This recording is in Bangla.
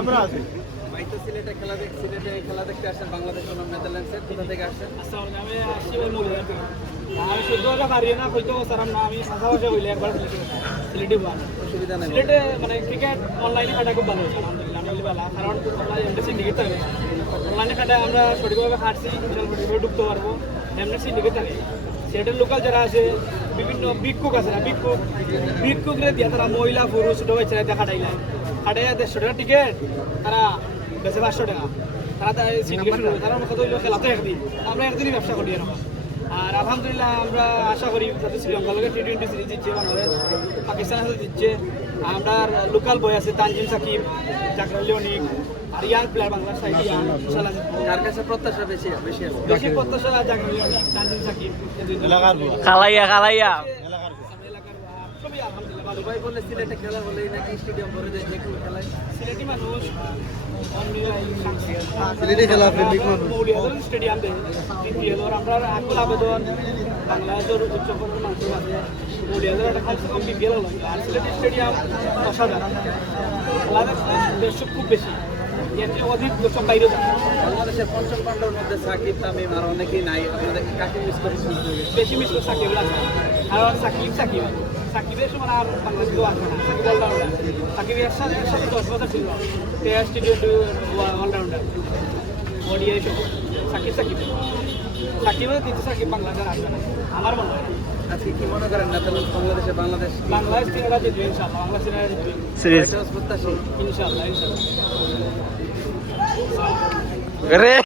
আমরা আছি। তো সিলেটে খেলা দেখ সিলেটে খেলা দেখতে আসছেন বাংলাদেশ বনাম নেদারল্যান্ডসের কোথা থেকে আসছেন? আসসালামু আমি আসছি ভাই মৌলিয়া আমি শুদ্ধ ভাবে পারি না হয়তো সারাম না আমি সাদা ভাষা হইলে একবার সিলেটে সিলেটে বান অসুবিধা নেই। সিলেটে মানে ক্রিকেট অনলাইনে খাটা খুব ভালো হচ্ছে আলহামদুলিল্লাহ আমি ভালো। কারণ আমরা এমনি সিন্ডিকেট থাকে। অনলাইনে খাটা আমরা সঠিকভাবে সোশ্যাল মিডিয়ায় ঢুকতে পারব। এমনি সিন্ডিকেট থাকে। সিলেটের লোকাল যারা আছে বিভিন্ন ভিক্ষুক আছে না, ভিক্ষুক। ভিক্ষুকরে দিয়ে তারা মহিলা, পুরুষ, ছোটো বাচ্চারা দেখা খাটাইলে খাটাইয়া দেড়শো টাকা টিকিট তারা বেশি পাঁচশো টাকা। তারা। তারা কথা হইল খেলাতে একদিন। আমরা একদিনই ব্যবসা করি এরকম। আর আলহামদুলিল্লাহ আমরা আশা করি যাতে শ্রীলঙ্কা লোকের টি টোয়েন্টি সিরিজ দিচ্ছে বাংলাদেশ, পাকিস্তানের সাথে দিচ্ছে আমরা লোকাল বই আছে তানজিম সাকিব জাকরালি অনিক আর ইয়াং প্লেয়ার বাংলার সাইড কার কাছে প্রত্যাশা বেশি বেশি আছে? বেশি প্রত্যাশা জাকরালি অনিক তানজিম সাকিব। এলাকার খালাইয়া খালাইয়া। আলহামদুলিল্লাহ। ভালো দুবাই বললে সিলেটে খেলা হলেই নাকি স্টেডিয়াম ভরে যায় যে খেলায়? সিলেটি মানুষ সিলেটি খেলা প্রেমিক মৌলিয়াদের স্টেডিয়াম দ্বিতীয় হলো আমরা আকুল আবেদন বাংলাদেশের উচ্চপদের মানুষ আছে। মৌলিয়াদের একটা কমসে কম বিপিএল হলো। আর সিলেটি স্টেডিয়াম অসাধারণ। খেলাদের দর্শক খুব বেশি। অধিক দর্শক বাইরে যায়। বাংলাদেশের পঞ্চম পাণ্ডবের মধ্যে সাকিব তামিম আর অনেকেই নাই। আপনাদের কাকে মিস করে বেশি মিস করে সাকিব লাগে কারণ সাকিব সাকিব। সাকিবের সময় আর বাংলাদেশ কেউ আসবে না সাকিব অলরাউন্ডার সাকিব একসাথে একসাথে দশ বছর ছিল। Test T twenty allrounder ODI সব সাকিব সাকিব সাকিবের দ্বিতীয় সাকিব বাংলাদেশ আসবে না আমার মনে হয়। আজকে কি মনে করেন নেদারল্যান্ডস বাংলাদেশে বাংলাদেশ? বাংলাদেশ তিনটা জিতবে ইনশাল্লাহ বাংলাদেশ তিনটা জিতবে সিরিজ প্রত্যাশী? ইনশাল্লাহ রে